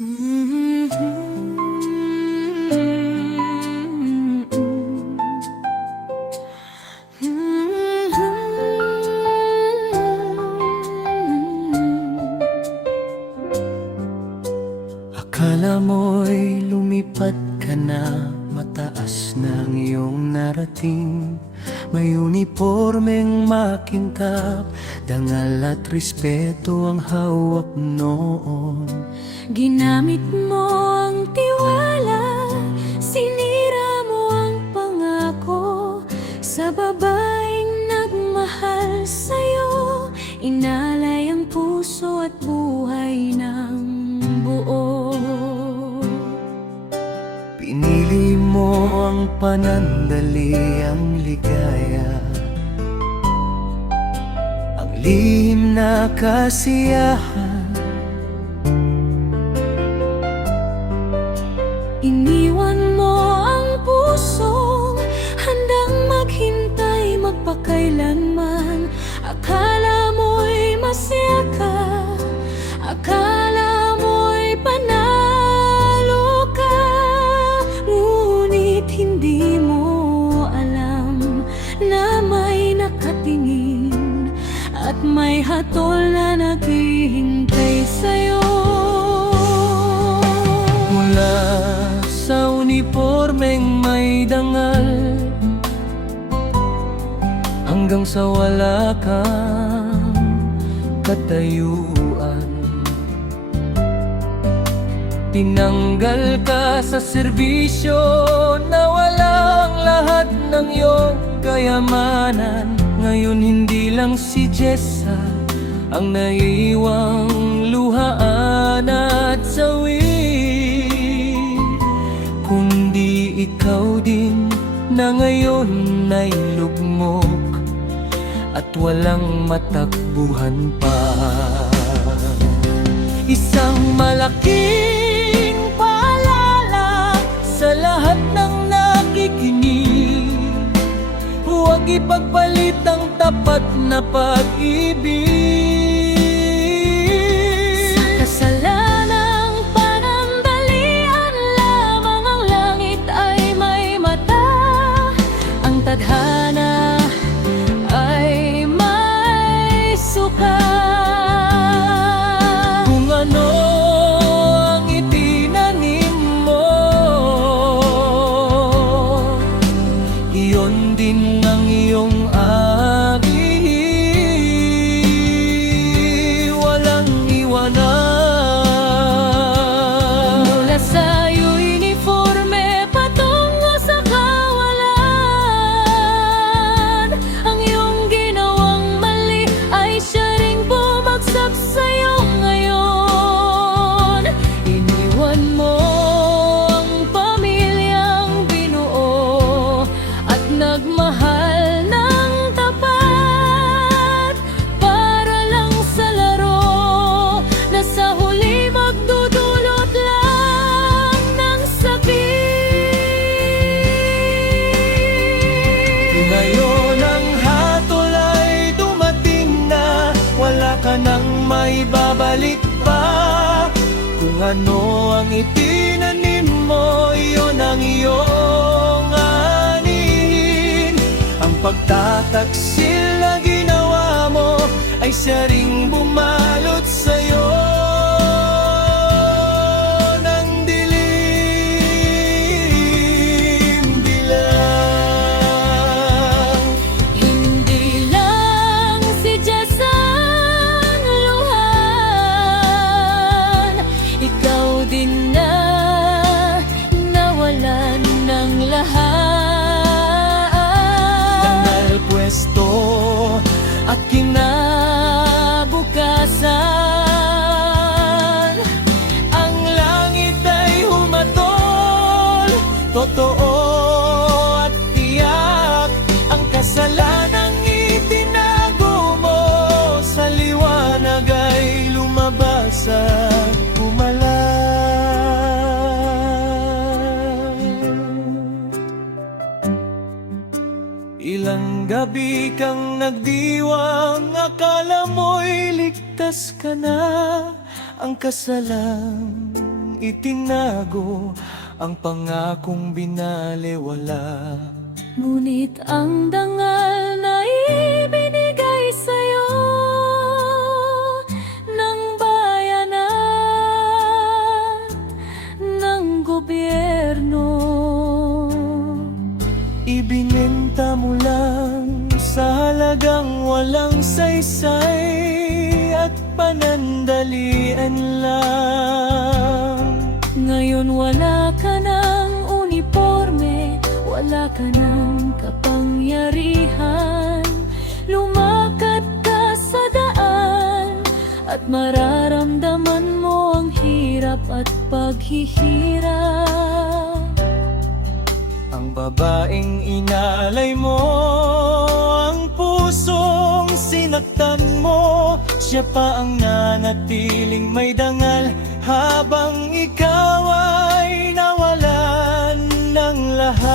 Akala mo'y lumipat ka na, mataas na ang iyong narating. May unipormeng makintab, dangal at respeto ang hawak noon. Ginamit mo ang tiwala, sinira mo ang pangako sa babaeng nagmahal sa'yo. Inalay ang puso at buhay ng buo. Pinili mo ang panandali, ang ligaya, ang lihim na kasiyahan. Iniwan mo ang pusong handang maghintay magpakailanman. Akala mo'y masaya ka, akala mo'y panalo ka, ngunit hindi mo alam na may nakatingin at may hatol na naghihintay sa'yo. Mula sa unipormeng may dangal hanggang sa wala kang katayuan, tinanggal ka sa serbisyo na walang lahat ng iyong kayamanan. Ngayon hindi lang si Jessa ang naiiwang luhaan at sawi, kundi ikaw din na ngayon ay lugmok at walang matakbuhan pa. Isang malaking paalala sa lahat ng nakikinig: huwag ipagpalit ang tapat na pag-ibig. Kasalanang panandalian lamang, ang langit ay may mata, ang tadhana ay may suka. Kung ano ang itinanim mo, iyon din ang iyong agi, walang iwanan. Mula sa'yo uniforme patungo sa kawalan, ang iyong ginawang mali ay siya ring bumagsak sa'yo ngayon. Iniwan mo ang pamilyang binuo at nagmahal ng tapat para lang sa laro na sa huli magdudulot lang ng sakit. Ngayon ang hatol ay dumating na, wala ka nang maibabalik pa. Kung ano ang itinanim mo, iyon ang iyong anihin. Ang pagtataksil na ginawa mo ay siya ring bumalot sa'yo ng dilim dilang. Hindi lang si Jessa ang luhan, ikaw din na nawalan ng lahat. Dangal pwesto at kinabukasan, ang langit ay humatol. Totoo at tiyak ang kasalanang itinago mo, sa liwanag ay lumabas at pumalag. Ilang gabi kang nagdiwang, akala mo'y ligtas ka na. Ang kasalang itinago ang pangakong binalewala. Ngunit ang dangal na ibinigay sa'yo ng bayanan, ng gobyerno, Ibinenta mo lang sa halagang walang saysay at panandalian lang. ngayon wala ka ng uniforme, wala ka ng kapangyarihan. Lumakad ka sa daan at mararamdaman mo ang hirap at paghihirap. Ang babaeng inalay mo, ang pusong sinaktan mo, siya pa ang nanatiling may dangal habang ikaw ay nawalan ng lahat.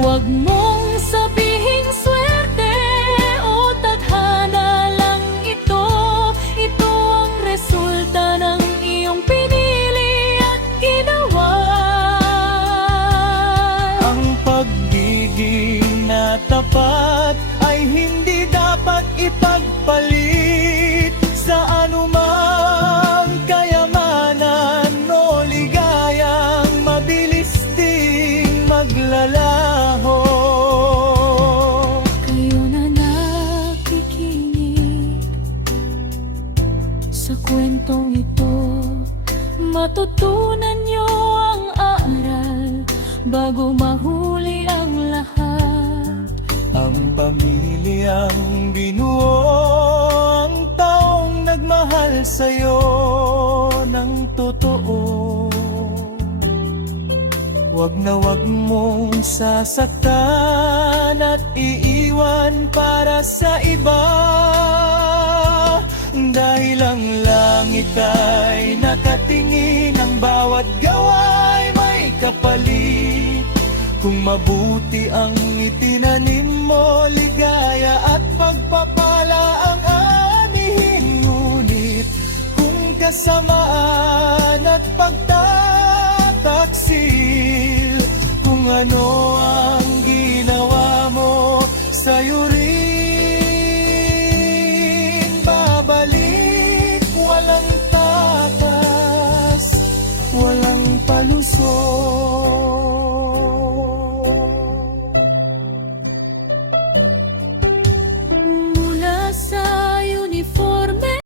Huwag mong sabihing swerte o tadhana lang ito. Ito ang resulta ng iyong pinili at ginawa. Ang pagiging na tapat ay hindi dapat ipagpalit sa anumang kayamanan o ligayang mabilis ding maglalaho. Kayo na nakikinig sa kwentong ito, matutunan niyo ang aral bago mahuli ang lahat. Ang pamilyang binuo, ang taong nagmahal sa'yo ng totoo. Wag na wag mong sasaktan at iiwan para sa iba. Dahil ang langit ay nakatingin, ang bawat gawa'y may kapalit. Kung mabuti ang itinanim mo, ligaya at pagpapala ang anihin. Ngunit kung kasama